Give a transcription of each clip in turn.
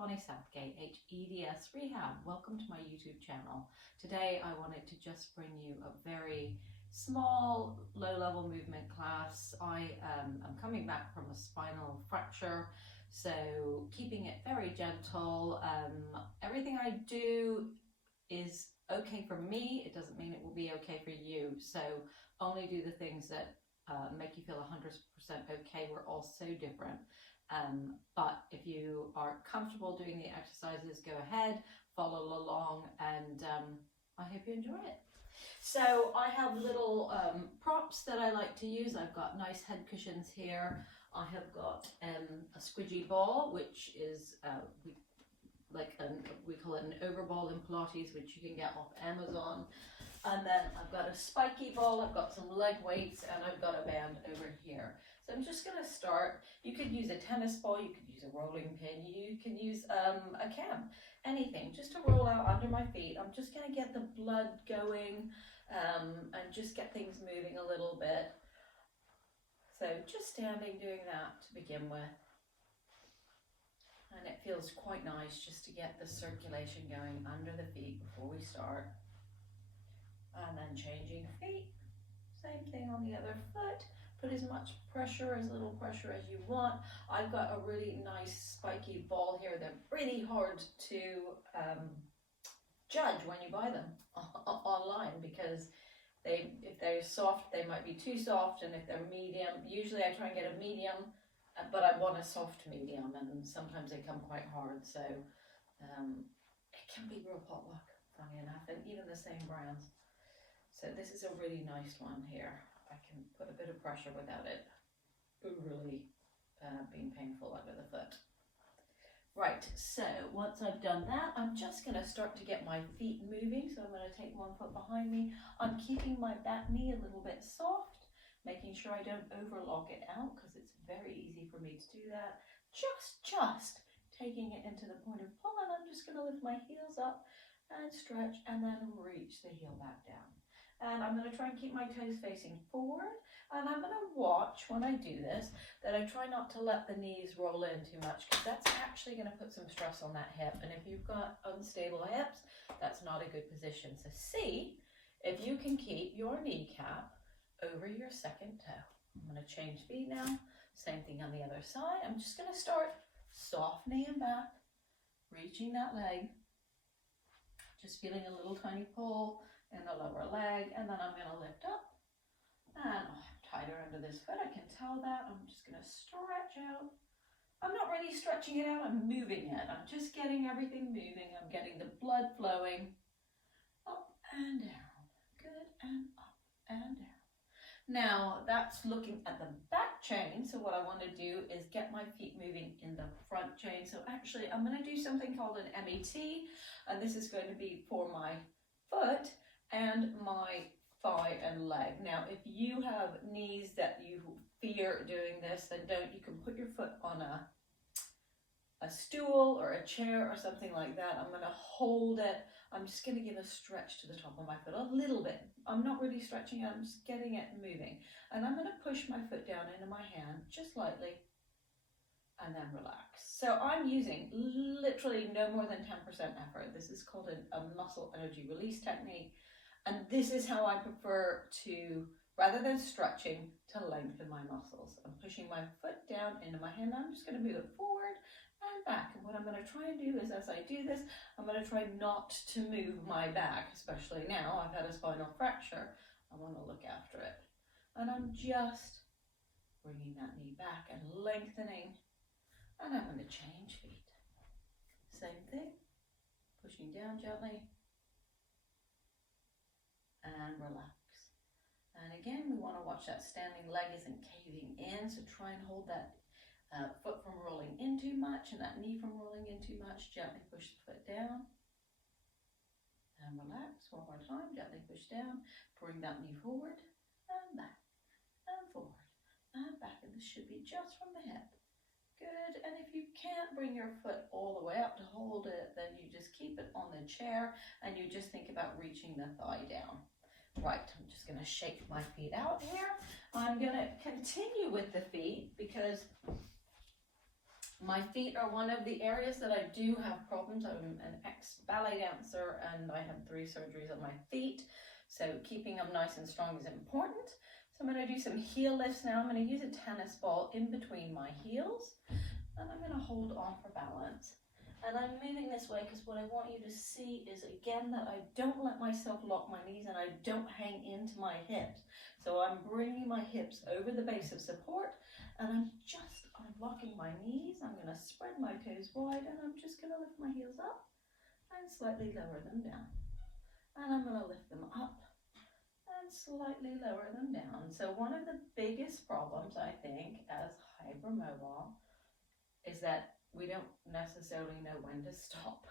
Southgate, hEDS Rehab. Welcome to my YouTube channel. Today I wanted to just bring you a very small, low-level movement class. I am coming back from a spinal fracture, so keeping it very gentle. Everything I do is okay for me. It doesn't mean it will be okay for you. So only do the things that make you feel 100% okay. We're all so different. But if you are comfortable doing the exercises, go ahead, follow along, and I hope you enjoy it. So I have little props that I like to use. I've got nice head cushions here. I have got a squidgy ball, which is we call it an overball in Pilates, which you can get off Amazon. And then I've got a spiky ball, I've got some leg weights, and I've got a band over here. So I'm just going to start. You could use a tennis ball, you could use a rolling pin, you can use a cam, anything, just to roll out under my feet. I'm just going to get the blood going and just get things moving a little bit. So just standing, doing that to begin with. And it feels quite nice just to get the circulation going under the feet before we start. And then changing feet, same thing on the other foot. Put as much pressure, as little pressure as you want. I've got a really nice spiky ball here. They're really hard to judge when you buy them online, because if they're soft, they might be too soft, and if they're medium, usually I try and get a medium, but I want a soft medium, and sometimes they come quite hard, so it can be real potluck, funny enough, and even the same brands. So this is a really nice one here. I can put a bit of pressure without it really being painful under the foot. Right, so once I've done that, I'm just going to start to get my feet moving. So I'm going to take one foot behind me. I'm keeping my back knee a little bit soft, making sure I don't overlock it out, because it's very easy for me to do that. Just taking it into the point of pull, and I'm just going to lift my heels up and stretch, and then reach the heel back down. And I'm going to try and keep my toes facing forward. And I'm going to watch when I do this that I try not to let the knees roll in too much, because that's actually going to put some stress on that hip. And if you've got unstable hips, that's not a good position. So see if you can keep your kneecap over your second toe. I'm going to change feet now. Same thing on the other side. I'm just going to start softening back, reaching that leg, just feeling a little tiny pull in the lower leg, and then I'm going to lift up, and I'm tighter under this foot. I can tell that. I'm just going to stretch out. I'm not really stretching it out, I'm moving it. I'm just getting everything moving. I'm getting the blood flowing up and down. Good, and up and down. Now that's looking at the back chain. So what I want to do is get my feet moving in the front chain. So actually I'm going to do something called an MET, and this is going to be for my foot and my thigh and leg. Now, if you have knees that you fear doing this, then don't. You can put your foot on a stool or a chair or something like that. I'm going to hold it. I'm just going to give a stretch to the top of my foot, a little bit. I'm not really stretching it, I'm just getting it moving. And I'm going to push my foot down into my hand, just lightly, and then relax. So I'm using literally no more than 10% effort. This is called a muscle energy release technique. And this is how I prefer to, rather than stretching, to lengthen my muscles. I'm pushing my foot down into my hand. I'm just going to move it forward and back. And what I'm going to try and do is, as I do this, I'm going to try not to move my back, especially now. I've had a spinal fracture. I want to look after it. And I'm just bringing that knee back and lengthening. And I'm going to change feet. Same thing. Pushing down gently. And relax. And again, we want to watch that standing leg isn't caving in, so try and hold that foot from rolling in too much and that knee from rolling in too much. Gently push the foot down and relax. One more time. Gently push down, bring that knee forward and back and forward and back, and this should be just from the hip. Good. And if you can't bring your foot all the way up to hold it, then you just keep it on the chair and you just think about reaching the thigh down. Right, I'm just going to shake my feet out here. I'm going to continue with the feet because My feet are one of the areas that I do have problems. I'm an ex-ballet dancer and I had 3 surgeries on my feet. So keeping them nice and strong is important. So I'm going to do some heel lifts now. I'm going to use a tennis ball in between my heels. And I'm going to hold on for balance. And I'm moving this way because what I want you to see is, again, that I don't let myself lock my knees and I don't hang into my hips. So I'm bringing my hips over the base of support and I'm locking my knees. I'm going to spread my toes wide and I'm just going to lift my heels up and slightly lower them down. And I'm going to lift them up and slightly lower them down. So one of the biggest problems, I think, as hypermobile is that we don't necessarily know when to stop.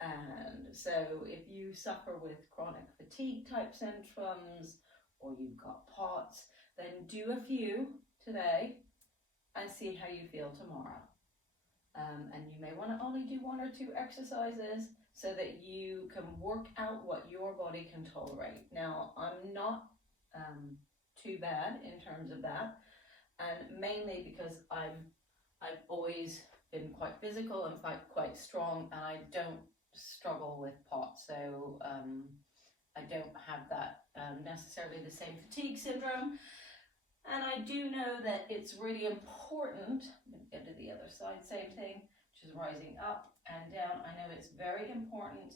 And so if you suffer with chronic fatigue type symptoms or you've got POTS, then do a few today and see how you feel tomorrow. And you may want to only do 1 or 2 exercises so that you can work out what your body can tolerate. Now, I'm not too bad in terms of that, and mainly because I've always been quite physical and quite strong, and I don't struggle with POTS, so I don't have that necessarily the same fatigue syndrome. And I do know that it's really important, get to the other side, same thing, which is rising up and down. I know it's very important.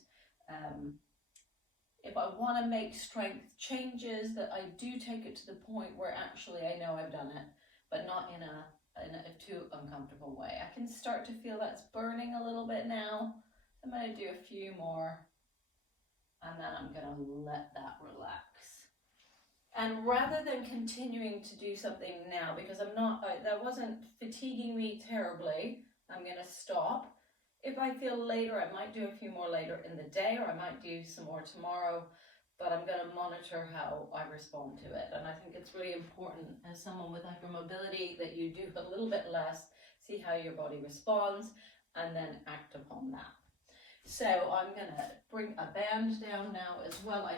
If I want to make strength changes, that I do take it to the point where actually I know I've done it, but not in a too uncomfortable way. I can start to feel that's burning a little bit now. I'm going to do a few more and then I'm going to let that relax. And rather than continuing to do something now, because that wasn't fatiguing me terribly, I'm going to stop. If I feel later, I might do a few more later in the day, or I might do some more tomorrow, but I'm going to monitor how I respond to it. And I think it's really important as someone with hypermobility that you do a little bit less, see how your body responds, and then act upon that. So I'm going to bring a band down now as well.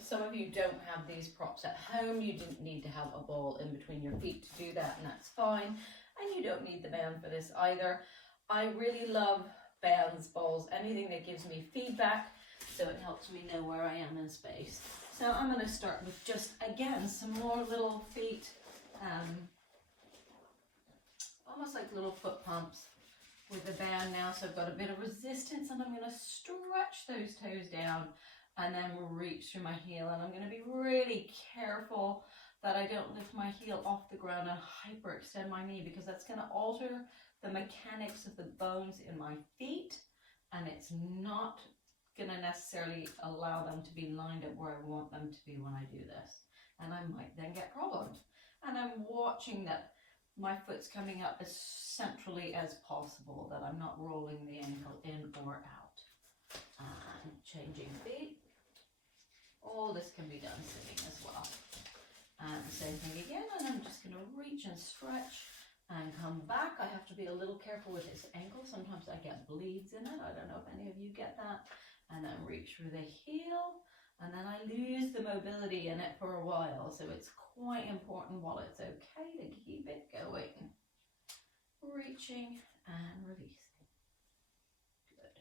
Some of you don't have these props at home. You didn't need to have a ball in between your feet to do that, and that's fine. And you don't need the band for this either. I really love bands, balls, anything that gives me feedback, so it helps me know where I am in space. So I'm going to start with just, again, some more little feet, almost like little foot pumps with the band now. So I've got a bit of resistance and I'm going to stretch those toes down and then reach through my heel. And I'm going to be really careful that I don't lift my heel off the ground and hyperextend my knee, because that's going to alter the mechanics of the bones in my feet, and it's not going to necessarily allow them to be lined up where I want them to be when I do this. And I might then get problems. And I'm watching that my foot's coming up as centrally as possible, that I'm not rolling the ankle in or out. And changing feet. All this can be done sitting as well. And the same thing again, and I'm just going to reach and stretch and come back. I have to be a little careful with this ankle. Sometimes I get bleeds in it. I don't know if any of you get that. And then reach through the heel, and then I lose the mobility in it for a while. So it's quite important while it's okay to keep it going. Reaching and releasing. Good.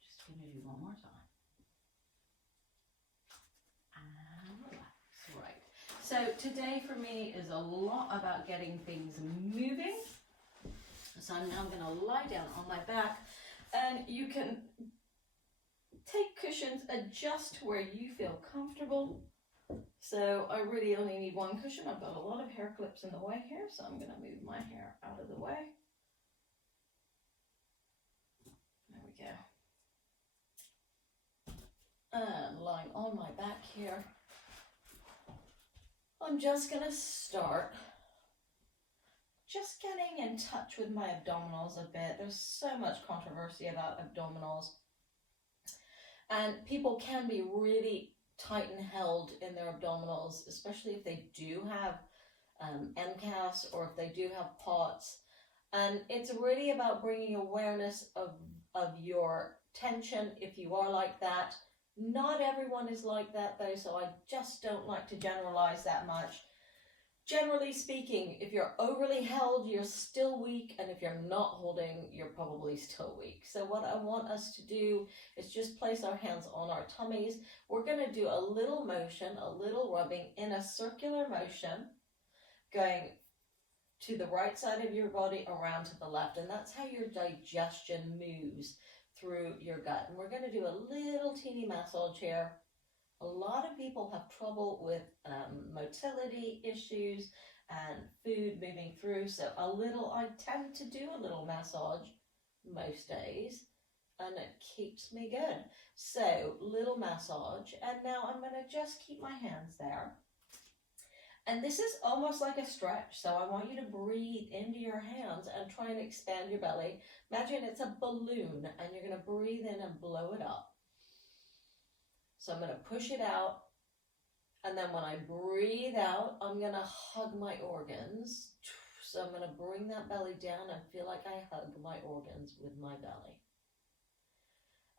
Just going to do one more time. So today for me is a lot about getting things moving. So I'm now going to lie down on my back, and you can take cushions, adjust to where you feel comfortable. So I really only need one cushion. I've got a lot of hair clips in the way here, so I'm going to move my hair out of the way. There we go. And lying on my back here. I'm just going to start just getting in touch with my abdominals a bit. There's so much controversy about abdominals, and people can be really tight and held in their abdominals, especially if they do have MCAS or if they do have POTS. And it's really about bringing awareness of your tension if you are like that. Not everyone is like that though, so I just don't like to generalize that much. Generally speaking, if you're overly held, you're still weak, and if you're not holding, you're probably still weak. So what I want us to do is just place our hands on our tummies. We're going to do a little motion, a little rubbing in a circular motion, going to the right side of your body, around to the left, and that's how your digestion moves through your gut. And we're going to do a little teeny massage here. A lot of people have trouble with motility issues and food moving through, so I tend to do a little massage most days, and it keeps me good. So little massage, and now I'm going to just keep my hands there. And this is almost like a stretch, so I want you to breathe into your hands and try and expand your belly. Imagine it's a balloon, and you're going to breathe in and blow it up. So I'm going to push it out, and then when I breathe out, I'm going to hug my organs. So I'm going to bring that belly down and feel like I hug my organs with my belly.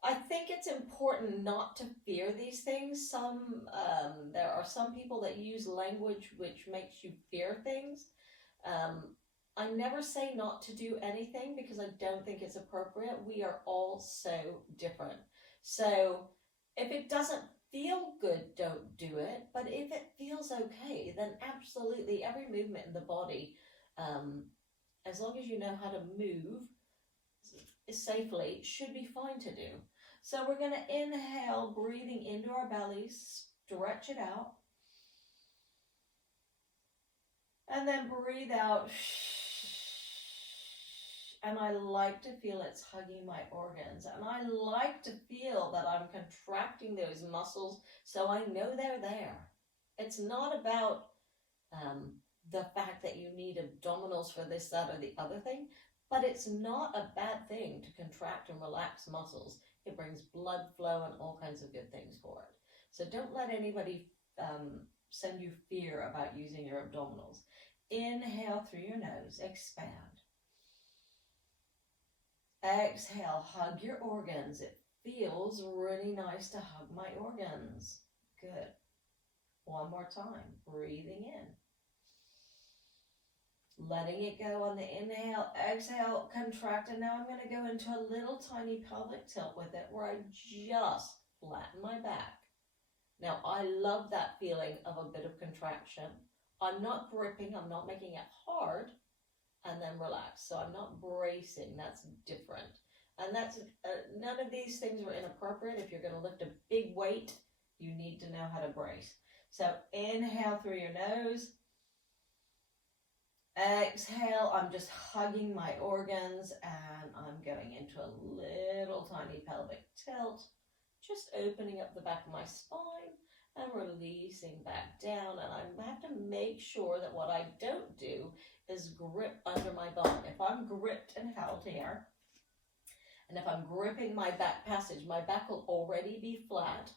I think it's important not to fear these things. There are some people that use language which makes you fear things. I never say not to do anything because I don't think it's appropriate. We are all so different. So if it doesn't feel good, don't do it. But if it feels okay, then absolutely every movement in the body, as long as you know how to move safely, should be fine to do. So we're going to inhale, breathing into our bellies, stretch it out. And then breathe out. And I like to feel it's hugging my organs. And I like to feel that I'm contracting those muscles so I know they're there. It's not about the fact that you need abdominals for this, that, or the other thing, but it's not a bad thing to contract and relax muscles. It brings blood flow and all kinds of good things for it. So don't let anybody send you fear about using your abdominals. Inhale through your nose, expand. Exhale, hug your organs. It feels really nice to hug my organs. Good. One more time, breathing in. Letting it go on the inhale, exhale, contract, and now I'm going to go into a little tiny pelvic tilt with it where I just flatten my back. Now, I love that feeling of a bit of contraction. I'm not gripping, I'm not making it hard, and then relax. So I'm not bracing, that's different. And that's none of these things are inappropriate. If you're going to lift a big weight, you need to know how to brace. So inhale through your nose. Exhale, I'm just hugging my organs and I'm going into a little tiny pelvic tilt, just opening up the back of my spine and releasing back down. And I have to make sure that what I don't do is grip under my bum. If I'm gripped and held here, and if I'm gripping my back passage, my back will already be flat,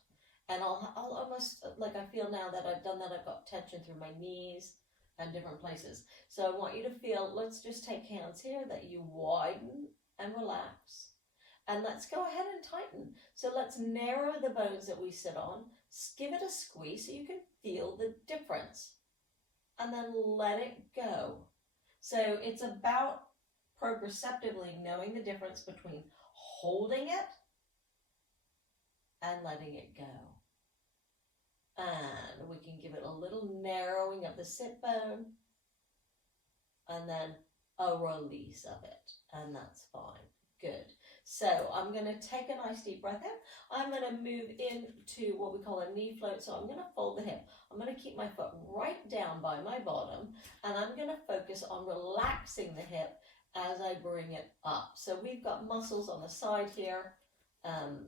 and I'll almost, like I feel now that I've done that, I've got tension through my knees and different places. So I want you to feel, let's just take hands here, that you widen and relax. And let's go ahead and tighten. So let's narrow the bones that we sit on, give it a squeeze so you can feel the difference. And then let it go. So it's about proprioceptively knowing the difference between holding it and letting it go. And we can give it a little narrowing of the sit bone and then a release of it, and that's fine. Good. So I'm going to take a nice deep breath in. I'm going to move into what we call a knee float. So I'm going to fold the hip. I'm going to keep my foot right down by my bottom, and I'm going to focus on relaxing the hip as I bring it up. So we've got muscles on the side here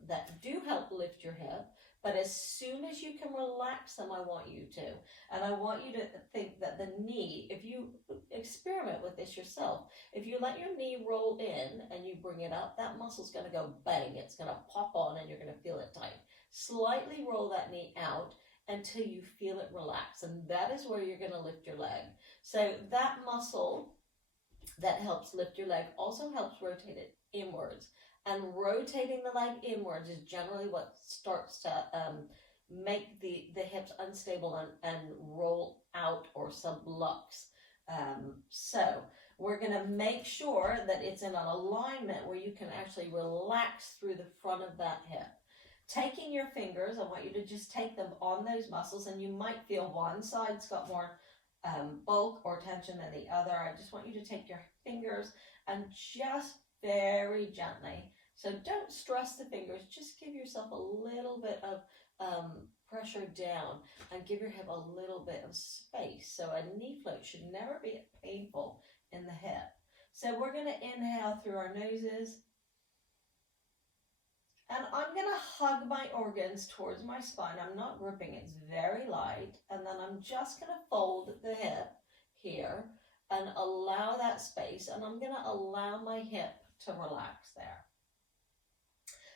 that do help lift your hip. But as soon as you can relax them, I want you to. And I want you to think that the knee, if you experiment with this yourself, if you let your knee roll in and you bring it up, that muscle's going to go bang. It's going to pop on and you're going to feel it tight. Slightly roll that knee out until you feel it relax. And that is where you're going to lift your leg. So that muscle that helps lift your leg also helps rotate it inwards. And rotating the leg inwards is generally what starts to make the hips unstable and roll out or sublux. So we're going to make sure that it's in an alignment where you can actually relax through the front of that hip. Taking your fingers, I want you to just take them on those muscles, and you might feel one side's got more bulk or tension than the other. I just want you to take your fingers and just very gently, so don't stress the fingers, just give yourself a little bit of pressure down and give your hip a little bit of space. So a knee float should never be painful in the hip. So we're going to inhale through our noses, and I'm going to hug my organs towards my spine. I'm not gripping, it's very light, and then I'm just going to fold the hip here and allow that space, and I'm going to allow my hip to relax there.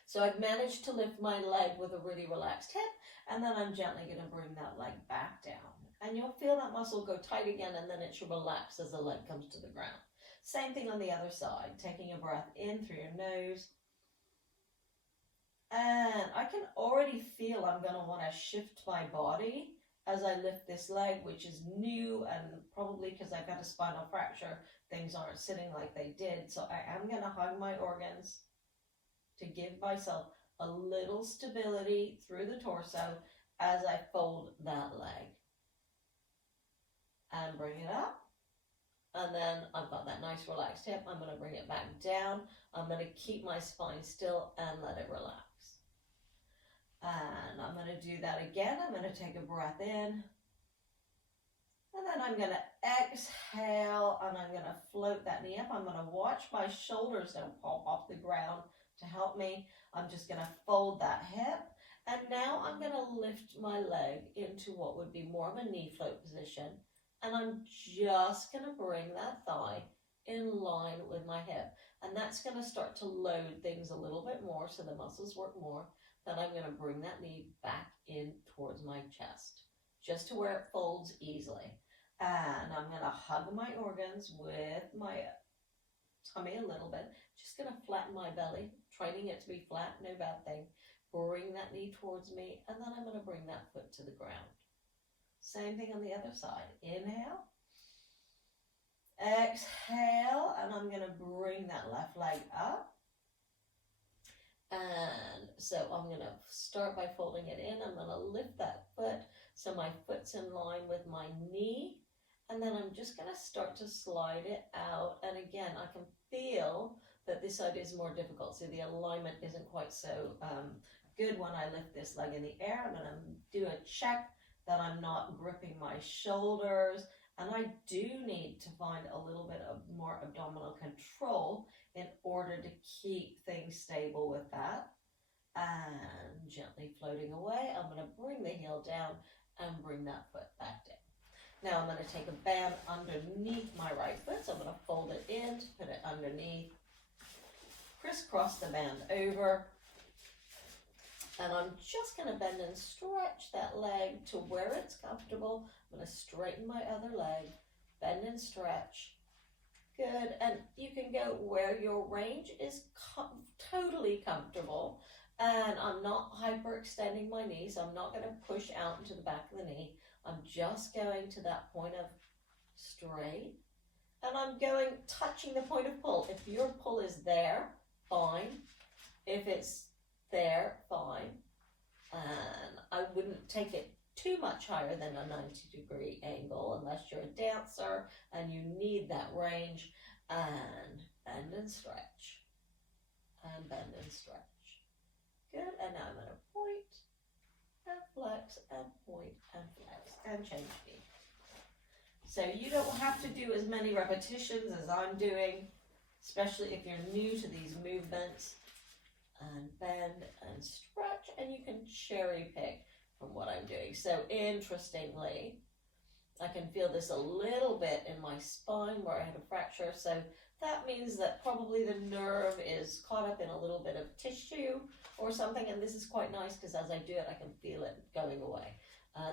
So I've managed to lift my leg with a really relaxed hip, and then I'm gently going to bring that leg back down. And you'll feel that muscle go tight again, and then it should relax as the leg comes to the ground. Same thing on the other side, taking a breath in through your nose. And I can already feel I'm going to want to shift my body as I lift this leg, which is new, and probably because I've got a spinal fracture, things aren't sitting like they did. So I am going to hug my organs to give myself a little stability through the torso as I fold that leg. And bring it up. And then I've got that nice relaxed hip. I'm going to bring it back down. I'm going to keep my spine still and let it relax. And I'm going to do that again. I'm going to take a breath in. And then I'm going to exhale, and I'm going to float that knee up. I'm going to watch my shoulders don't pop off the ground to help me. I'm just going to fold that hip. And now I'm going to lift my leg into what would be more of a knee float position. And I'm just going to bring that thigh in line with my hip. And that's going to start to load things a little bit more so the muscles work more. Then I'm going to bring that knee back in towards my chest, just to where it folds easily. And I'm going to hug my organs with my tummy a little bit. Just going to flatten my belly, training it to be flat, no bad thing. Bring that knee towards me, and then I'm going to bring that foot to the ground. Same thing on the other side. Inhale. Exhale, and I'm going to bring that left leg up. And so I'm going to start by folding it in. I'm going to lift that foot so my foot's in line with my knee. And then I'm just going to start to slide it out. And again, I can feel that this side is more difficult. So the alignment isn't quite so good when I lift this leg in the air. I'm going to do a check that I'm not gripping my shoulders. And I do need to find a little bit of more abdominal control in order to keep things stable with that. And gently floating away, I'm going to bring the heel down and bring that foot back down. Now I'm going to take a band underneath my right foot, so I'm going to fold it in to put it underneath, crisscross the band over, and I'm just going to bend and stretch that leg to where it's comfortable. I'm going to straighten my other leg, bend and stretch. Good, and you can go where your range is totally comfortable, and I'm not hyperextending my knee, so I'm not going to push out into the back of the knee. I'm just going to that point of straight, and I'm going, touching the point of pull. If your pull is there, fine. If it's there, fine. And I wouldn't take it too much higher than a 90-degree angle unless you're a dancer and you need that range. And bend and stretch. And bend and stretch. Good, and now I'm going to point and flex and point and flex and change knee. So you don't have to do as many repetitions as I'm doing, especially if you're new to these movements. And bend and stretch, and you can cherry pick from what I'm doing. So interestingly, I can feel this a little bit in my spine where I had a fracture. So that means that probably the nerve is caught up in a little bit of tissue or something. And this is quite nice because as I do it, I can feel it going away.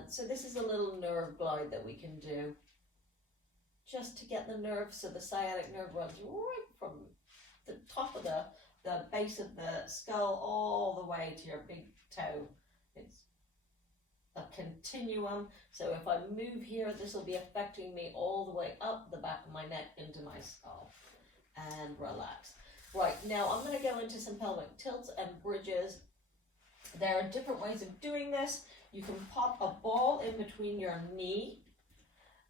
So this is a little nerve glide that we can do just to get the nerve. So the sciatic nerve runs right from the top of the base of the skull all the way to your big toe. It's a continuum. So if I move here, this will be affecting me all the way up the back of my neck into my skull. And relax. Right, now I'm going to go into some pelvic tilts and bridges. There are different ways of doing this. You can pop a ball in between your knee.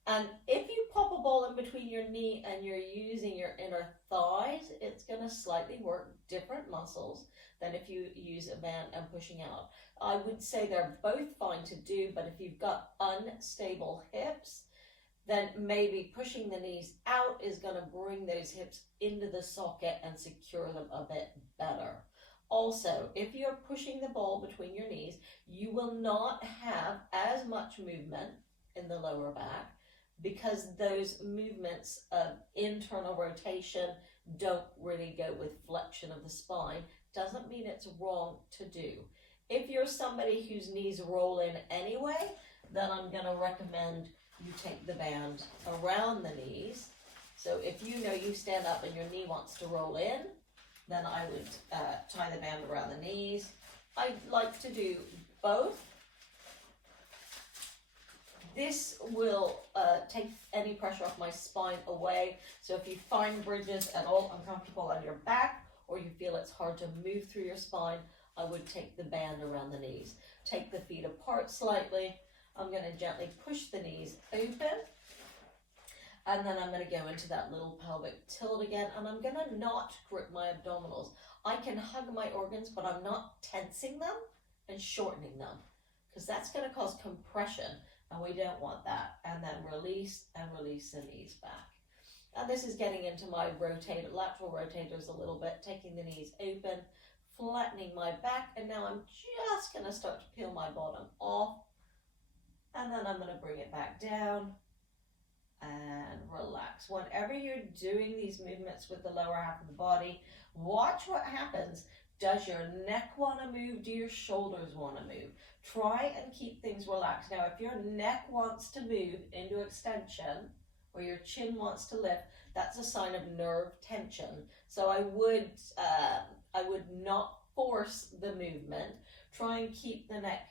And if you pop a ball in between your knee and you're using your inner thighs, it's going to slightly work different muscles than if you use a band and pushing out. I would say they're both fine to do, but if you've got unstable hips, then maybe pushing the knees out is going to bring those hips into the socket and secure them a bit better. Also, if you're pushing the ball between your knees, you will not have as much movement in the lower back because those movements of internal rotation don't really go with flexion of the spine. Doesn't mean it's wrong to do. If you're somebody whose knees roll in anyway, then I'm going to recommend you take the band around the knees. So if you know you stand up and your knee wants to roll in, then I would tie the band around the knees. I like to do both. This will take any pressure off my spine away. So if you find bridges at all uncomfortable on your back, or you feel it's hard to move through your spine, I would take the band around the knees. Take the feet apart slightly. I'm going to gently push the knees open. And then I'm going to go into that little pelvic tilt again. And I'm going to not grip my abdominals. I can hug my organs, but I'm not tensing them and shortening them, because that's going to cause compression, and we don't want that. And then release and release the knees back. And this is getting into my lateral rotators a little bit, taking the knees open, flattening my back, and now I'm just going to start to peel my bottom off, and then I'm going to bring it back down and relax. Whenever you're doing these movements with the lower half of the body, watch what happens. Does your neck want to move? Do your shoulders want to move? Try and keep things relaxed. Now, if your neck wants to move into extension, or your chin wants to lift, that's a sign of nerve tension. So I would not force the movement. Try and keep the neck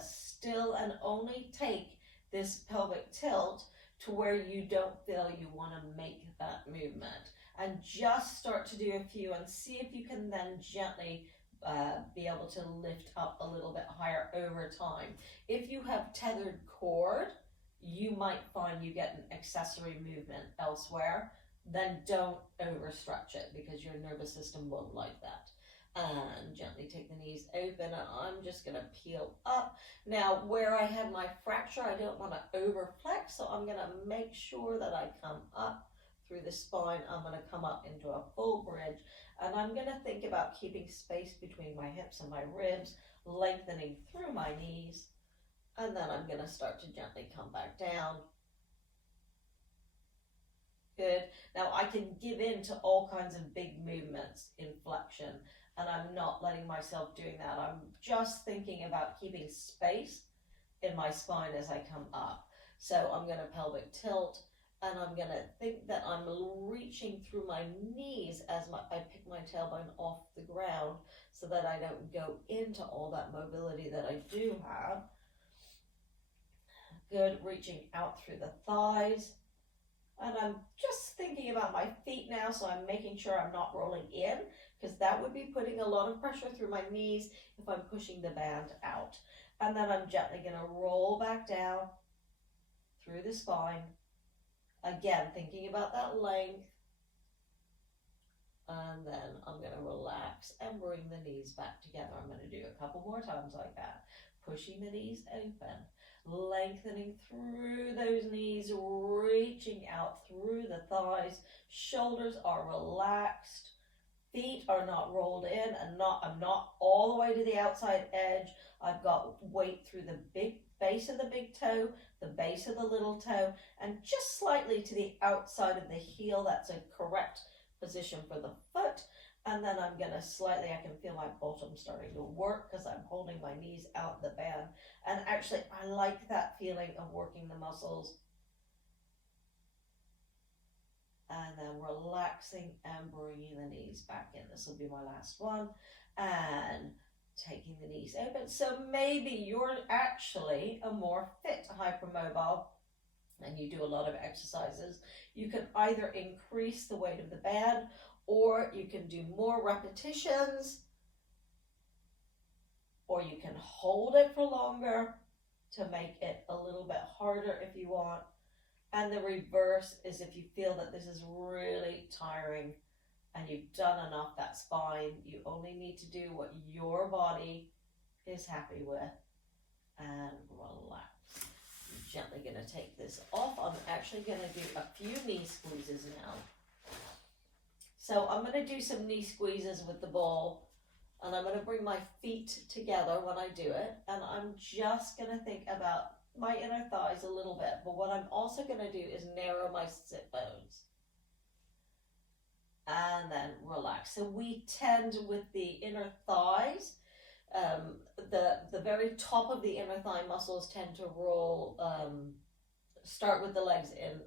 still, and only take this pelvic tilt to where you don't feel you want to make that movement. And just start to do a few and see if you can then gently be able to lift up a little bit higher over time. If you have tethered cord, you might find you get an accessory movement elsewhere. Then don't overstretch it, because your nervous system won't like that. And gently take the knees open, and I'm just going to peel up. Now, where I had my fracture, I don't want to overflex, so I'm going to make sure that I come up through the spine. I'm going to come up into a full bridge, and I'm going to think about keeping space between my hips and my ribs, lengthening through my knees, and then I'm going to start to gently come back down. Good. Now I can give in to all kinds of big movements in flexion, and I'm not letting myself doing that. I'm just thinking about keeping space in my spine as I come up. So I'm going to pelvic tilt, and I'm going to think that I'm reaching through my knees as I pick my tailbone off the ground, so that I don't go into all that mobility that I do have. Good. Reaching out through the thighs. And I'm just thinking about my feet now, so I'm making sure I'm not rolling in, because that would be putting a lot of pressure through my knees if I'm pushing the band out. And then I'm gently going to roll back down through the spine. Again, thinking about that length. And then I'm going to relax and bring the knees back together. I'm going to do a couple more times like that. Pushing the knees open. Lengthening through those knees, reaching out through the thighs. Shoulders are relaxed. Feet are not rolled in, and I'm not all the way to the outside edge. I've got weight through the big base of the big toe, the base of the little toe, and just slightly to the outside of the heel. That's a correct position for the foot. And then I'm going to slightly, I can feel my bottom starting to work because I'm holding my knees out the band. And actually, I like that feeling of working the muscles. And then relaxing and bringing the knees back in. This will be my last one. And taking the knees open. So maybe you're actually a more fit hypermobile and you do a lot of exercises. You can either increase the weight of the band, or you can do more repetitions, or you can hold it for longer to make it a little bit harder if you want. And the reverse is if you feel that this is really tiring and you've done enough, that's fine. You only need to do what your body is happy with, and relax. I'm gently going to take this off. I'm actually going to do a few knee squeezes now. So I'm going to do some knee squeezes with the ball, and I'm going to bring my feet together when I do it, and I'm just going to think about my inner thighs a little bit, but what I'm also going to do is narrow my sit bones and then relax. So we tend with the inner thighs, the very top of the inner thigh muscles tend to roll, start with the legs in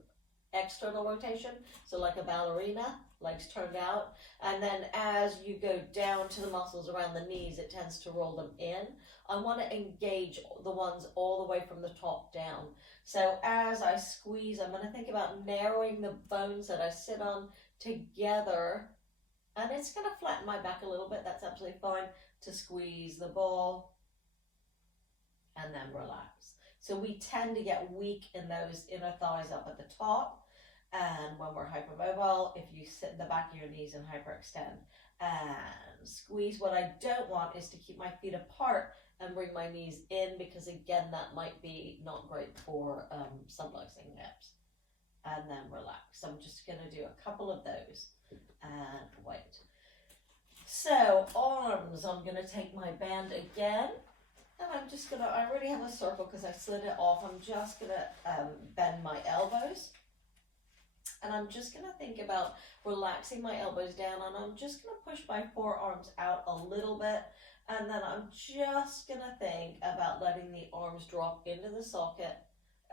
external rotation, so like a ballerina, legs turned out, and then as you go down to the muscles around the knees, it tends to roll them in. I want to engage the ones all the way from the top down. So as I squeeze, I'm going to think about narrowing the bones that I sit on together, and it's going to flatten my back a little bit. That's absolutely fine, to squeeze the ball and then relax. So we tend to get weak in those inner thighs up at the top. And when we're hypermobile, if you sit in the back of your knees and hyperextend and squeeze, what I don't want is to keep my feet apart and bring my knees in, because again, that might be not great for subluxing hips. And then relax. So I'm just going to do a couple of those and wait. So arms, I'm going to take my band again. And I'm just going to, I already have a circle because I slid it off. I'm just going to bend my elbows. And I'm just going to think about relaxing my elbows down, and I'm just going to push my forearms out a little bit, and then I'm just going to think about letting the arms drop into the socket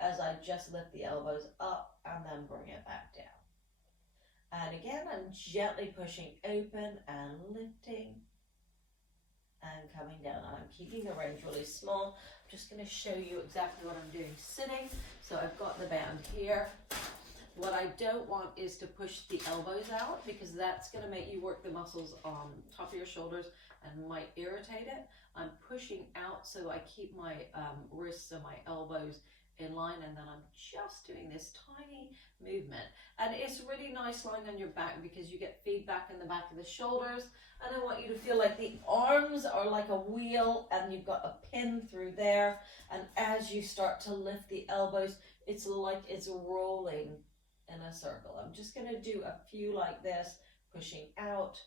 as I just lift the elbows up and then bring it back down. And again, I'm gently pushing open and lifting and coming down. And I'm keeping the range really small. I'm just going to show you exactly what I'm doing sitting. So I've got the band here. What I don't want is to push the elbows out, because that's going to make you work the muscles on top of your shoulders and might irritate it. I'm pushing out so I keep my wrists and my elbows in line, and then I'm just doing this tiny movement. And it's really nice lying on your back because you get feedback in the back of the shoulders. And I want you to feel like the arms are like a wheel and you've got a pin through there. And as you start to lift the elbows, it's like it's rolling in a circle. I'm just going to do a few like this, pushing out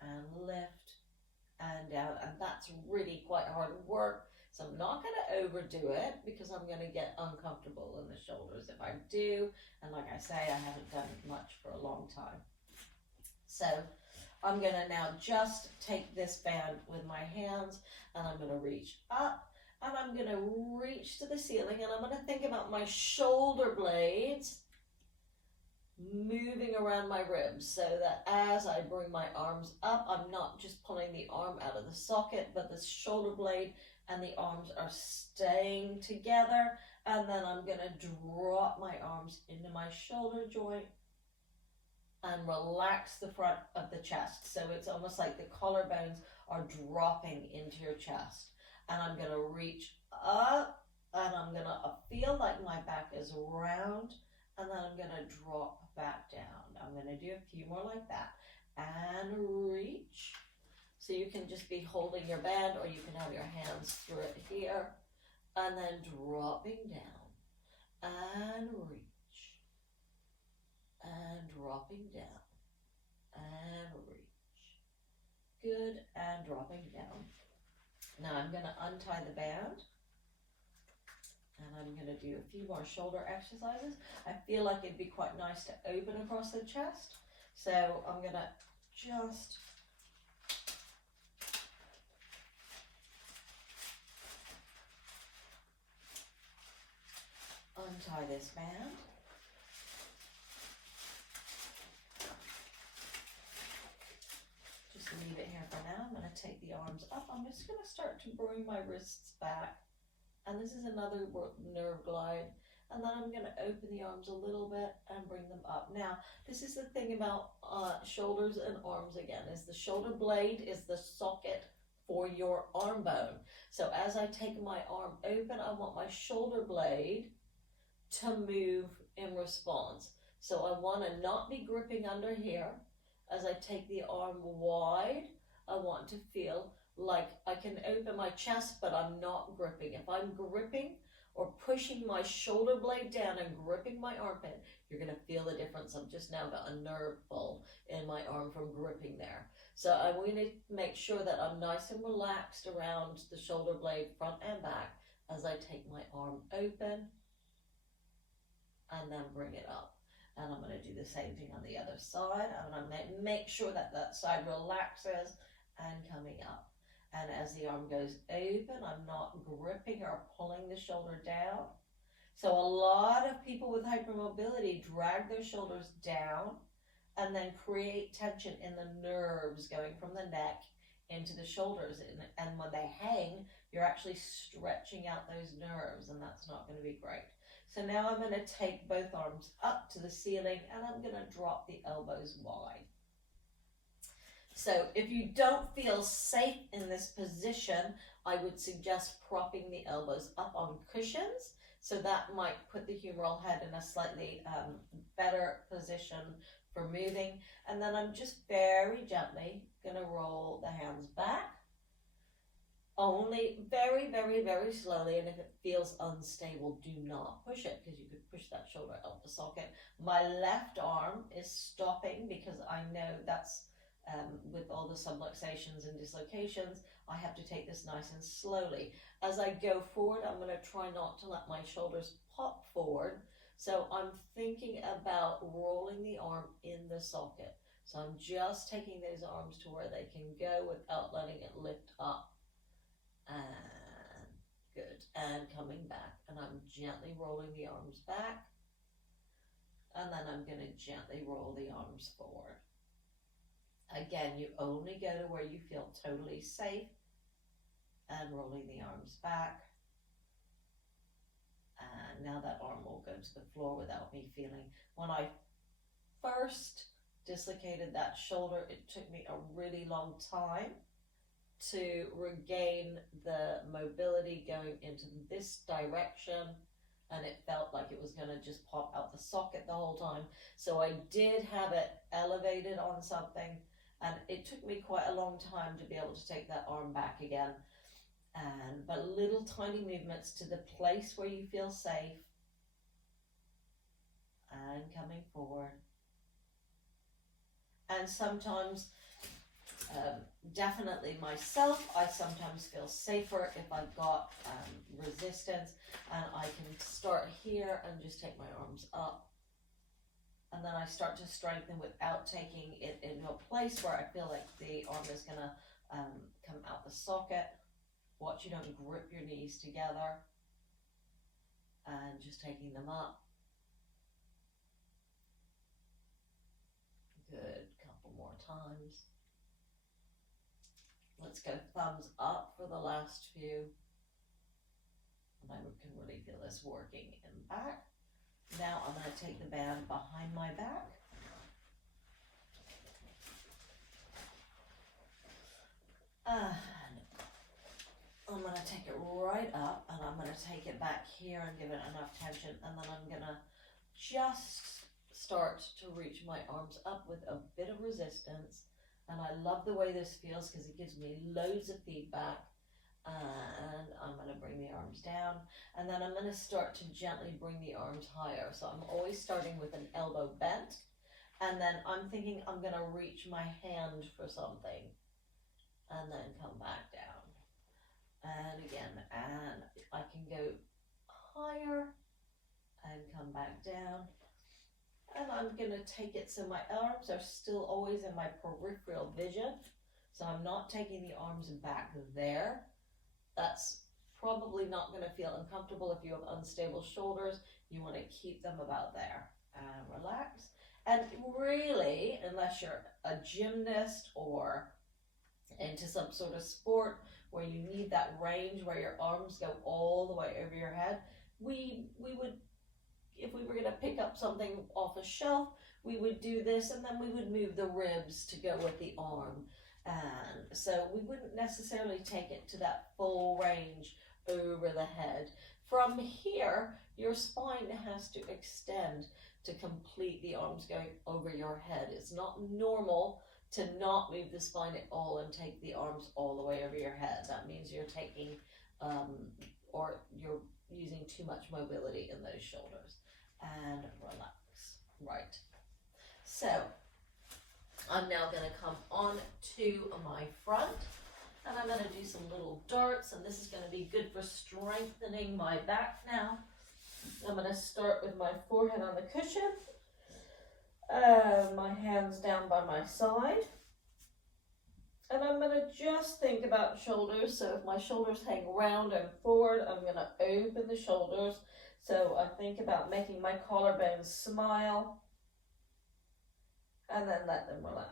and lift and down, and that's really quite hard work. So I'm not going to overdo it because I'm going to get uncomfortable in the shoulders if I do, and like I say, I haven't done it much for a long time. So I'm going to now just take this band with my hands, and I'm going to reach up, and I'm going to reach to the ceiling, and I'm going to think about my shoulder blades moving around my ribs, so that as I bring my arms up, I'm not just pulling the arm out of the socket, but the shoulder blade and the arms are staying together. And then I'm going to drop my arms into my shoulder joint and relax the front of the chest. So it's almost like the collarbones are dropping into your chest. And I'm going to reach up, and I'm going to feel like my back is round, and then I'm going to drop back down. I'm going to do a few more like that. And reach. So you can just be holding your band, or you can have your hands through it here. And then dropping down. And reach. And dropping down. And reach. Good. And dropping down. Now I'm going to untie the band. And I'm going to do a few more shoulder exercises. I feel like it'd be quite nice to open across the chest. So I'm going to just untie this band. Just leave it here for now. I'm going to to take the arms up. I'm just going to start to bring my wrists back. And this is another nerve glide. And then I'm going to open the arms a little bit and bring them up. Now, this is the thing about shoulders and arms again, is the shoulder blade is the socket for your arm bone. So as I take my arm open, I want my shoulder blade to move in response. So I want to not be gripping under here. As I take the arm wide, I want to feel like I can open my chest, but I'm not gripping. If I'm gripping or pushing my shoulder blade down and gripping my armpit, you're going to feel the difference. I've just now got a nerve pull in my arm from gripping there. So I'm going to make sure that I'm nice and relaxed around the shoulder blade, front and back, as I take my arm open and then bring it up. And I'm going to do the same thing on the other side. I'm going to make sure that that side relaxes and coming up. And as the arm goes open, I'm not gripping or pulling the shoulder down. So a lot of people with hypermobility drag their shoulders down and then create tension in the nerves going from the neck into the shoulders. And when they hang, you're actually stretching out those nerves, and that's not going to be great. So now I'm going to take both arms up to the ceiling and I'm going to drop the elbows wide. So if you don't feel safe in this position, I would suggest propping the elbows up on cushions. So that might put the humeral head in a slightly better position for moving. And then I'm just very gently going to roll the hands back. Only very, very, very slowly, and if it feels unstable, do not push it, because you could push that shoulder out the socket. My left arm is stopping because I know that's, with all the subluxations and dislocations, I have to take this nice and slowly. As I go forward, I'm going to try not to let my shoulders pop forward. So I'm thinking about rolling the arm in the socket. So I'm just taking those arms to where they can go without letting it lift up. And good, and coming back, and I'm gently rolling the arms back, and then I'm going to gently roll the arms forward. Again, you only go to where you feel totally safe, and rolling the arms back. And now that arm will go to the floor without me feeling. When I first dislocated that shoulder, it took me a really long time to regain the mobility going into this direction, and it felt like it was going to just pop out the socket the whole time. So I did have it elevated on something, and it took me quite a long time to be able to take that arm back again. But little tiny movements to the place where you feel safe, and coming forward. And sometimes definitely myself, I sometimes feel safer if I've got resistance, and I can start here and just take my arms up, and then I start to strengthen without taking it into a place where I feel like the arm is going to come out the socket. Watch you don't grip your knees together, and just taking them up. Good, couple more times. Let's go thumbs up for the last few. And I can really feel this working in back. Now I'm going to take the band behind my back. And I'm going to take it right up, and I'm going to take it back here and give it enough tension. And then I'm going to just start to reach my arms up with a bit of resistance. And I love the way this feels because it gives me loads of feedback. And I'm going to bring the arms down. And then I'm going to start to gently bring the arms higher. So I'm always starting with an elbow bent. And then I'm thinking I'm going to reach my hand for something. And then come back down. And again, and I can go higher and come back down. And I'm going to take it so my arms are still always in my peripheral vision. So I'm not taking the arms back there. That's probably not going to feel uncomfortable if you have unstable shoulders. You want to keep them about there. And relax. And really, unless you're a gymnast or into some sort of sport where you need that range where your arms go all the way over your head, we would, if we were going to pick up something off a shelf, we would do this, and then we would move the ribs to go with the arm. And so we wouldn't necessarily take it to that full range over the head. From here, your spine has to extend to complete the arms going over your head. It's not normal to not move the spine at all and take the arms all the way over your head. That means you're taking, or you're using too much mobility in those shoulders. And relax. Right. So I'm now going to come on to my front, and I'm going to do some little darts, and this is going to be good for strengthening my back now. I'm going to start with my forehead on the cushion, my hands down by my side, and I'm going to just think about shoulders. So if my shoulders hang round and forward, I'm going to open the shoulders. So I think about making my collarbones smile, and then let them relax.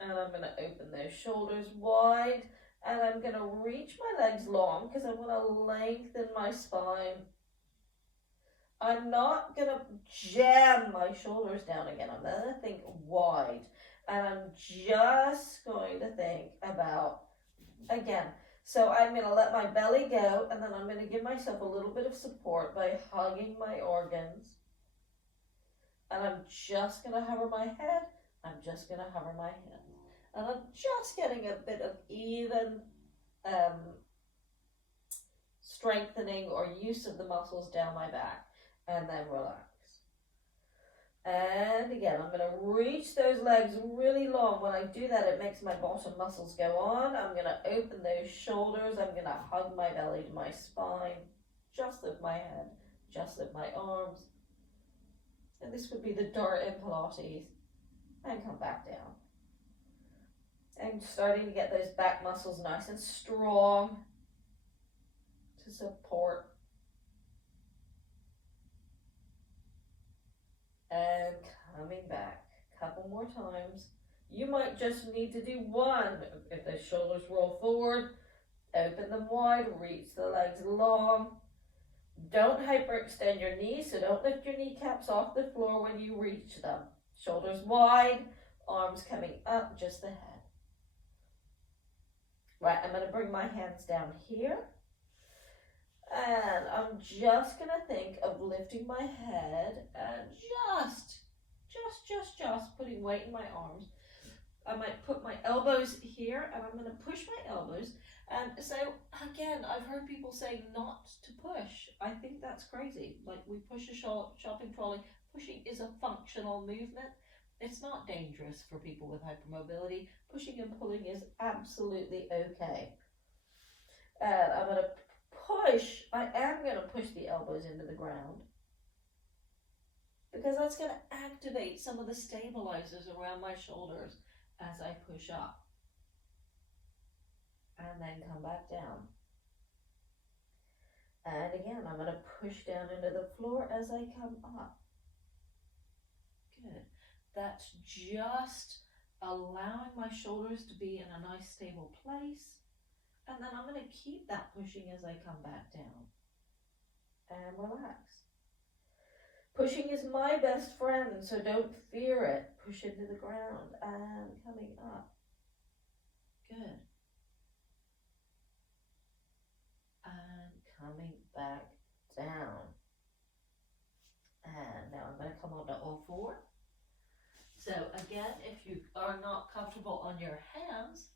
And I'm going to open those shoulders wide, and I'm going to reach my legs long because I want to lengthen my spine. I'm not going to jam my shoulders down again. I'm going to think wide, and I'm just going to think about, again, so I'm going to let my belly go, and then I'm going to give myself a little bit of support by hugging my organs. And I'm just going to hover my head. I'm just going to hover my hands. And I'm just getting a bit of even strengthening or use of the muscles down my back. And then relax. And again, I'm going to reach those legs really long. When I do that, it makes my bottom muscles go on. I'm going to open those shoulders. I'm going to hug my belly to my spine. Just lift my head. Just lift my arms. And this would be the dart in Pilates. And come back down. And starting to get those back muscles nice and strong to support. And coming back. Couple more times. You might just need to do one. If the shoulders roll forward, open them wide, reach the legs long. Don't hyperextend your knees, so don't lift your kneecaps off the floor when you reach them. Shoulders wide, arms coming up, just the head. Right, I'm going to bring my hands down here. And I'm just going to think of lifting my head and just putting weight in my arms. I might put my elbows here, and I'm going to push my elbows. And so, again, I've heard people say not to push. I think that's crazy. Like, we push a shopping trolley. Pushing is a functional movement. It's not dangerous for people with hypermobility. Pushing and pulling is absolutely okay. And I'm going to push. I am going to push the elbows into the ground, because that's going to activate some of the stabilizers around my shoulders as I push up. And then come back down. And again, I'm going to push down into the floor as I come up. Good. That's just allowing my shoulders to be in a nice stable place. And then I'm going to keep that pushing as I come back down. And relax. Pushing is my best friend, so don't fear it. Push into the ground and coming up. Good. And coming back down. And now I'm going to come on to all four. So again, if you are not comfortable on your hands,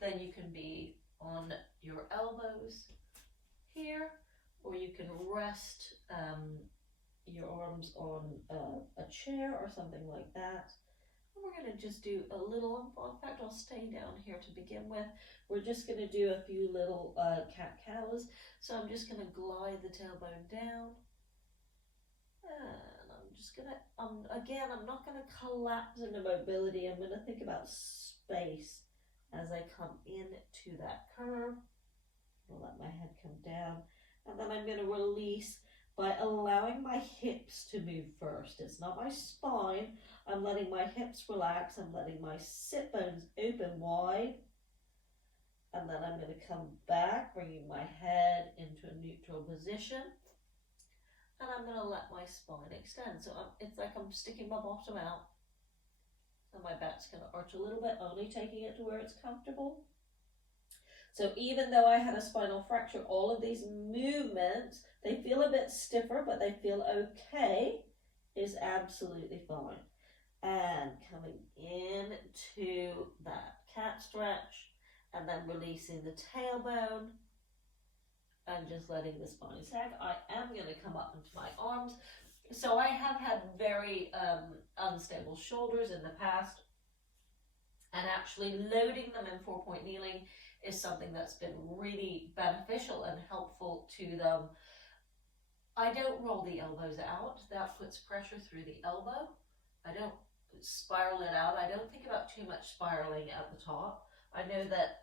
then you can be on your elbows here, or you can rest your arms on a chair or something like that. And we're going to just do a little, in fact, I'll stay down here to begin with. We're just going to do a few little cat-cows. So I'm just going to glide the tailbone down. And I'm just going to, again, I'm not going to collapse into mobility. I'm going to think about space as I come into that curve. I'll let my head come down. And then I'm going to release by allowing my hips to move first. It's not my spine. I'm letting my hips relax. I'm letting my sit bones open wide. And then I'm going to come back, bringing my head into a neutral position. And I'm going to let my spine extend. So it's like I'm sticking my bottom out. And my back's going to arch a little bit, only taking it to where it's comfortable. So even though I had a spinal fracture, all of these movements, they feel a bit stiffer, but they feel okay, is absolutely fine. And coming into that cat stretch, and then releasing the tailbone, and just letting the spine sag. I am going to come up into my arms. So I have had very unstable shoulders in the past, and actually loading them in 4-point kneeling is something that's been really beneficial and helpful to them. I don't roll the elbows out. That puts pressure through the elbow. I don't spiral it out. I don't think about too much spiraling at the top. I know that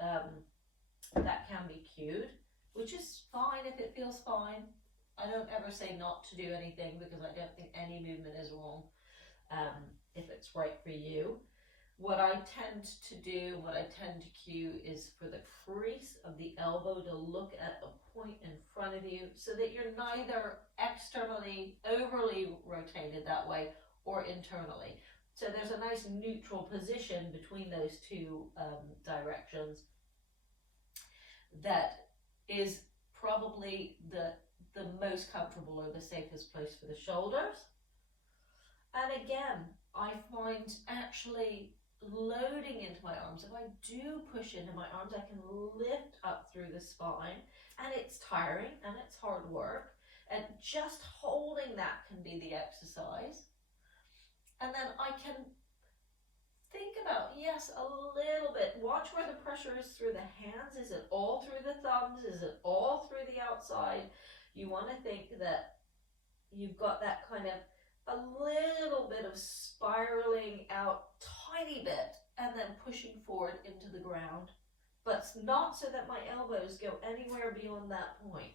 that can be cued, which is fine if it feels fine. I don't ever say not to do anything, because I don't think any movement is wrong if it's right for you. What I tend to do, what I tend to cue, is for the crease of the elbow to look at a point in front of you, so that you're neither externally overly rotated that way or internally. So there's a nice neutral position between those two directions that is probably the most comfortable or the safest place for the shoulders. And again, I find actually loading into my arms, if I do push into my arms, I can lift up through the spine, and it's tiring and it's hard work, and just holding that can be the exercise. And then I can think about, yes, a little bit, watch where the pressure is through the hands. Is it all through the thumbs? Is it all through the outside? You want to think that you've got that kind of a little bit of spiraling out, tiny bit, and then pushing forward into the ground, but not so that my elbows go anywhere beyond that point.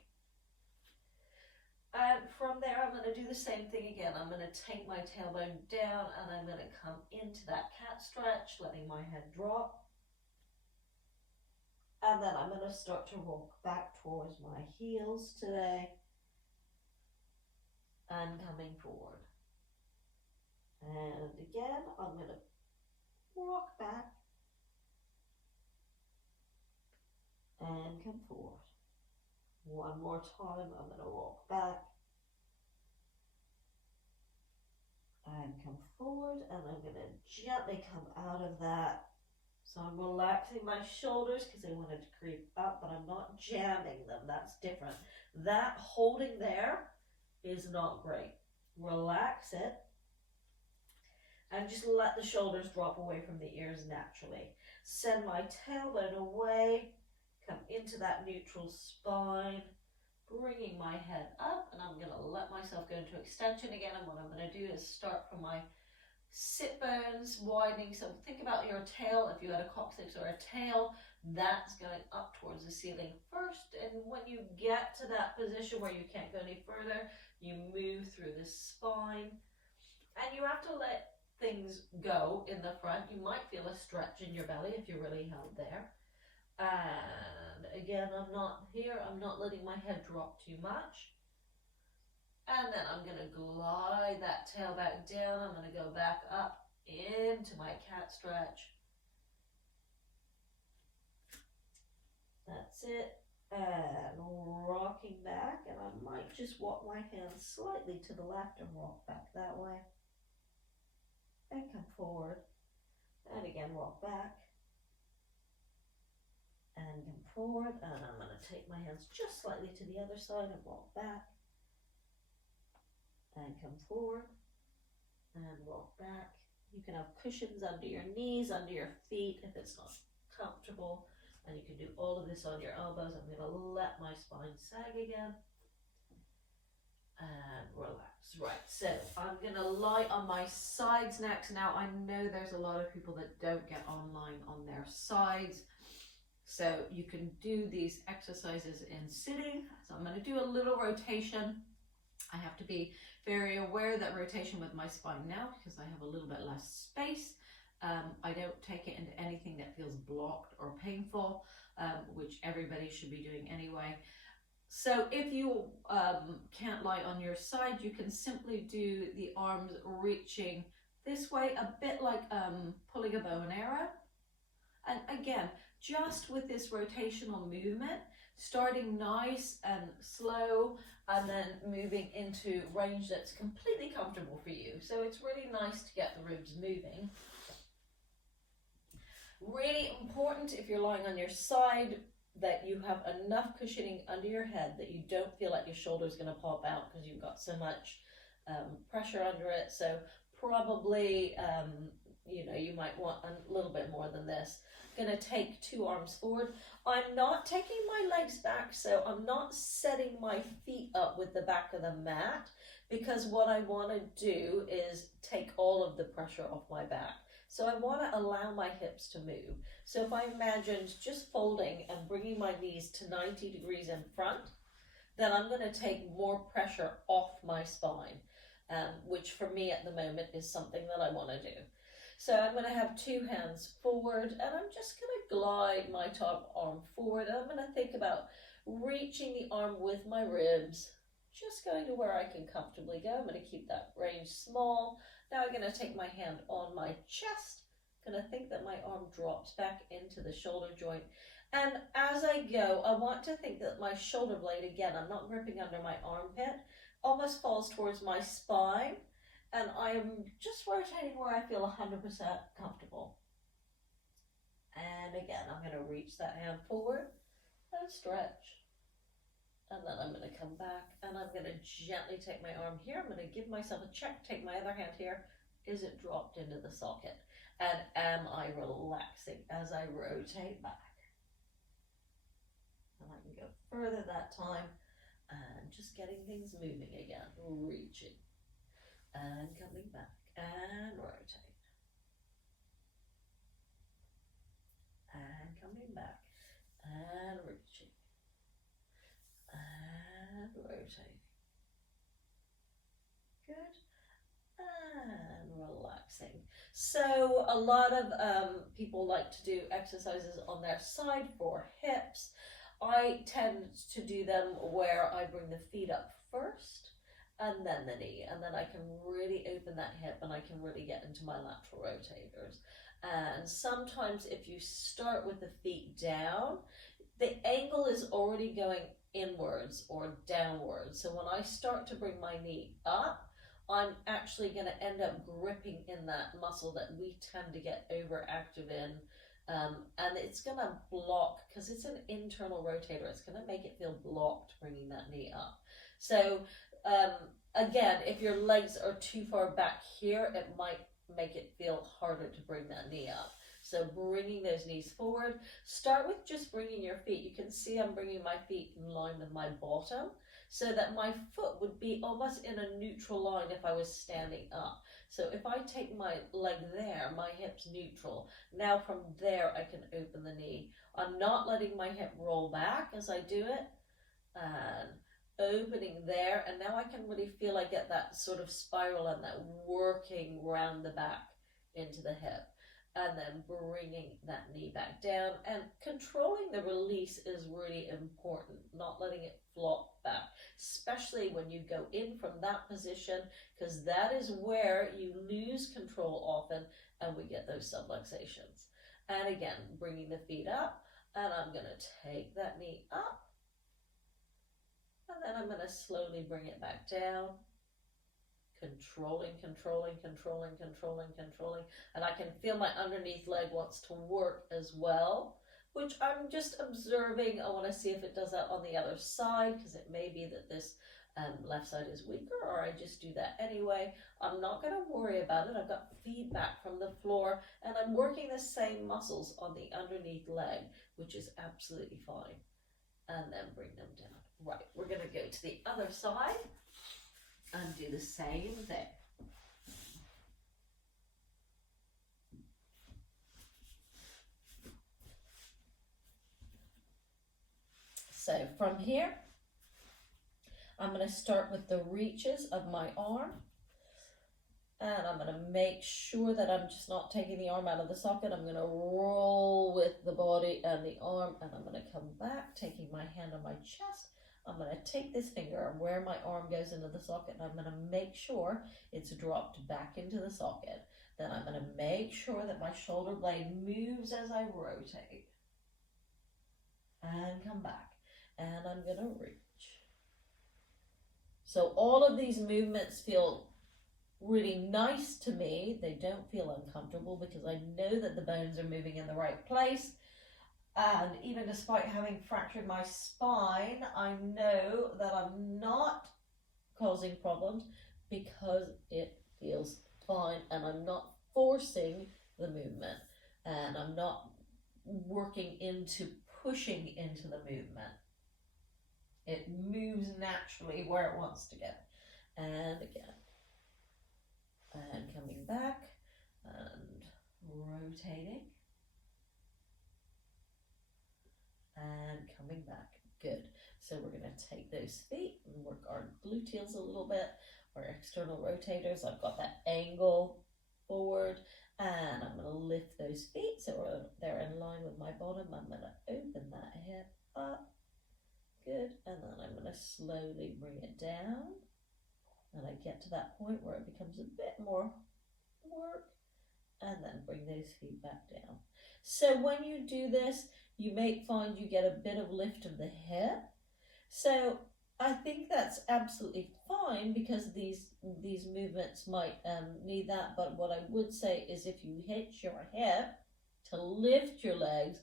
And from there, I'm going to do the same thing again. I'm going to take my tailbone down, and I'm going to come into that cat stretch, letting my head drop. And then I'm going to start to rock back towards my heels today, and coming forward. And again, I'm going to rock back and come forward. One more time, I'm going to rock back and come forward, and I'm going to gently come out of that. So I'm relaxing my shoulders because they wanted to creep up, but I'm not jamming them. That's different. That holding there is not great. Relax it. And just let the shoulders drop away from the ears naturally. Send my tailbone away, come into that neutral spine, bringing my head up, and I'm going to let myself go into extension again. And what I'm going to do is start from my sit bones widening. So think about your tail. If you had a coccyx or a tail, that's going up towards the ceiling first. And when you get to that position where you can't go any further, you move through the spine. And you have to let things go in the front. You might feel a stretch in your belly if you're really held there. And again, I'm not letting my head drop too much. And then I'm going to glide that tail back down. I'm going to go back up into my cat stretch. That's it. And rocking back, and I might just walk my hands slightly to the left and rock back that way. And come forward, and again rock back, and come forward, and I'm going to take my hands just slightly to the other side and rock back, and come forward, and rock back. You can have cushions under your knees, under your feet if it's not comfortable, and you can do all of this on your elbows. I'm going to let my spine sag again. And relax. Right, so I'm going to lie on my sides next. Now, I know there's a lot of people that don't get online on their sides, so you can do these exercises in sitting. So I'm going to do a little rotation. I have to be very aware that rotation with my spine now, because I have a little bit less space. I don't take it into anything that feels blocked or painful. which everybody should be doing anyway. So if you can't lie on your side, you can simply do the arms reaching this way, a bit like pulling a bow and arrow. And again, just with this rotational movement, starting nice and slow, and then moving into range that's completely comfortable for you. So it's really nice to get the ribs moving. Really important if you're lying on your side that you have enough cushioning under your head that you don't feel like your shoulder's going to pop out because you've got so much pressure under it. So probably, you might want a little bit more than this. Going to take 2 arms forward. I'm not taking my legs back, so I'm not setting my feet up with the back of the mat, because what I want to do is take all of the pressure off my back. So I want to allow my hips to move. So if I imagined just folding and bringing my knees to 90 degrees in front, then I'm going to take more pressure off my spine, which for me at the moment is something that I want to do. So I'm going to have 2 hands forward, and I'm just going to glide my top arm forward. And I'm going to think about reaching the arm with my ribs, just going to where I can comfortably go. I'm going to keep that range small. Now I'm going to take my hand on my chest. I'm going to think that my arm drops back into the shoulder joint. And as I go, I want to think that my shoulder blade, again, I'm not gripping under my armpit, almost falls towards my spine. And I'm just rotating where I feel 100% comfortable. And again, I'm going to reach that hand forward and stretch. And then I'm going to come back and I'm going to gently take my arm here. I'm going to give myself a check, take my other hand here. Is it dropped into the socket? And am I relaxing as I rotate back? And I can go further that time and just getting things moving again, reaching. And coming back and rotate. And coming back and reaching. And rotating. Good. And relaxing. So a lot of people like to do exercises on their side for hips. I tend to do them where I bring the feet up first, and then the knee, and then I can really open that hip and I can really get into my lateral rotators. And sometimes if you start with the feet down, the angle is already going inwards or downwards. So when I start to bring my knee up, I'm actually going to end up gripping in that muscle that we tend to get overactive in. And it's going to block, because it's an internal rotator, it's going to make it feel blocked bringing that knee up. So again, if your legs are too far back here, it might make it feel harder to bring that knee up. So bringing those knees forward. Start with just bringing your feet. You can see I'm bringing my feet in line with my bottom, so that my foot would be almost in a neutral line if I was standing up. So if I take my leg there, my hip's neutral. Now from there I can open the knee. I'm not letting my hip roll back as I do it. And opening there, and now I can really feel I get that sort of spiral and that working round the back into the hip, and then bringing that knee back down, and controlling the release is really important, not letting it flop back, especially when you go in from that position, because that is where you lose control often and we get those subluxations. And again, bringing the feet up, and I'm going to take that knee up. And then I'm going to slowly bring it back down, controlling. And I can feel my underneath leg wants to work as well, which I'm just observing. I want to see if it does that on the other side, because it may be that this left side is weaker, or I just do that anyway. I'm not going to worry about it. I've got feedback from the floor, and I'm working the same muscles on the underneath leg, which is absolutely fine. And then bring them down. Right, we're going to go to the other side and do the same thing. So from here, I'm going to start with the reaches of my arm. And I'm going to make sure that I'm just not taking the arm out of the socket. I'm going to roll with the body and the arm, and I'm going to come back, taking my hand on my chest. I'm going to take this finger and where my arm goes into the socket, and I'm going to make sure it's dropped back into the socket. Then I'm going to make sure that my shoulder blade moves as I rotate. And come back. And I'm going to reach. So all of these movements feel really nice to me. They don't feel uncomfortable because I know that the bones are moving in the right place. And even despite having fractured my spine, I know that I'm not causing problems because it feels fine, and I'm not forcing the movement, and I'm not working into pushing into the movement. It moves naturally where it wants to go. And again. And coming back and rotating and coming back. Good. So we're going to take those feet and work our gluteals a little bit, our external rotators. I've got that angle forward, and I'm going to lift those feet so they're in line with my bottom. I'm going to open that hip up. Good. And then I'm going to slowly bring it down. And I get to that point where it becomes a bit more work, and then bring those feet back down. So when you do this, you may find you get a bit of lift of the hip. So I think that's absolutely fine because these movements might need that. But what I would say is if you hit your hip to lift your legs,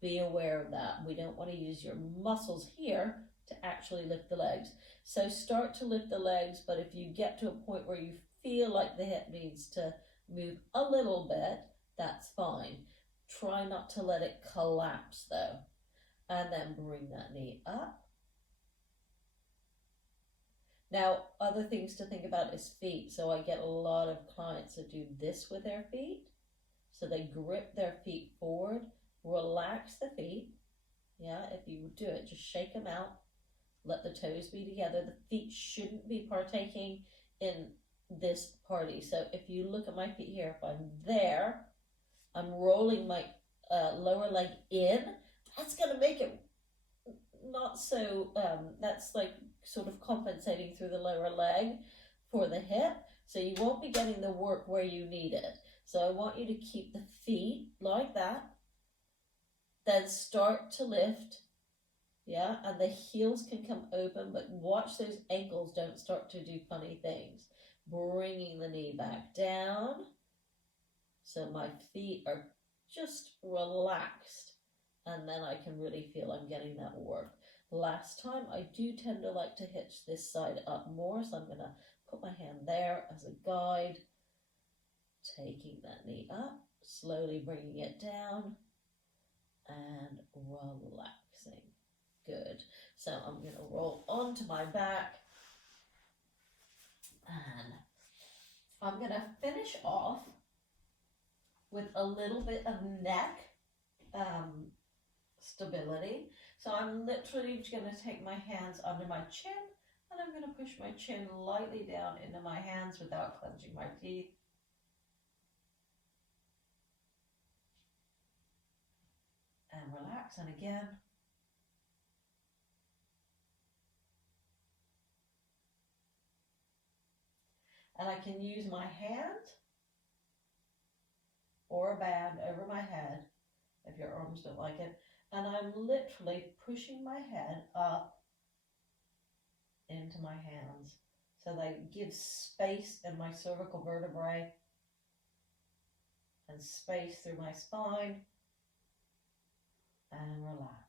be aware of that. We don't want to use your muscles here to actually lift the legs. So start to lift the legs, but if you get to a point where you feel like the hip needs to move a little bit, that's fine. Try not to let it collapse though. And then bring that knee up. Now, other things to think about is feet. So I get a lot of clients that do this with their feet. So they grip their feet forward, relax the feet. Yeah, if you do it, just shake them out. Let the toes be together. The feet shouldn't be partaking in this party. So if you look at my feet here, if I'm there, I'm rolling my lower leg in. That's going to make it not so, that's like sort of compensating through the lower leg for the hip. So you won't be getting the work where you need it. So I want you to keep the feet like that. Then start to lift. Yeah, and the heels can come open, but watch those ankles don't start to do funny things. Bringing the knee back down. So my feet are just relaxed. And then I can really feel I'm getting that work. Last time, I do tend to like to hitch this side up more. So I'm going to put my hand there as a guide. Taking that knee up. Slowly bringing it down. And relaxing. Good. So I'm going to roll onto my back, and I'm going to finish off with a little bit of neck stability. So I'm literally just going to take my hands under my chin, and I'm going to push my chin lightly down into my hands without clenching my teeth. And relax, and again. And I can use my hand or a band over my head if your arms don't like it. And I'm literally pushing my head up into my hands. So they give space in my cervical vertebrae and space through my spine. And relax.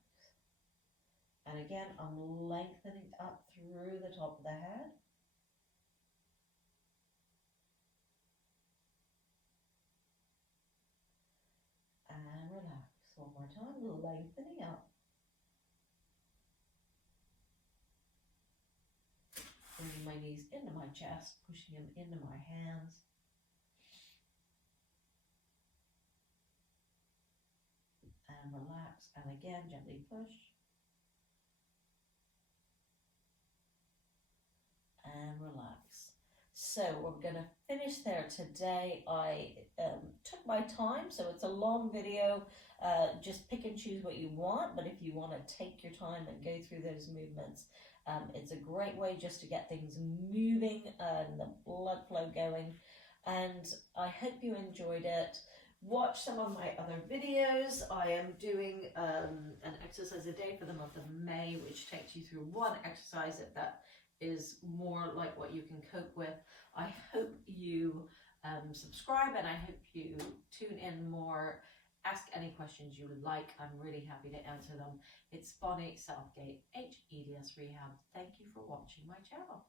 And again, I'm lengthening up through the top of the head. And relax. One more time, lengthening up. Bringing my knees into my chest, pushing them into my hands. And relax. And again, gently push. And relax. So we're going to finish there today. I took my time, so it's a long video. Just pick and choose what you want, but if you want to take your time and go through those movements, it's a great way just to get things moving and the blood flow going. And I hope you enjoyed it. Watch some of my other videos. I am doing an exercise a day for the month of May, which takes you through one exercise that is more like what you can cope with. I hope you subscribe, and I hope you tune in more. Ask any questions you would like. I'm really happy to answer them. It's Bonnie Southgate, hEDS Rehab. Thank you for watching my channel.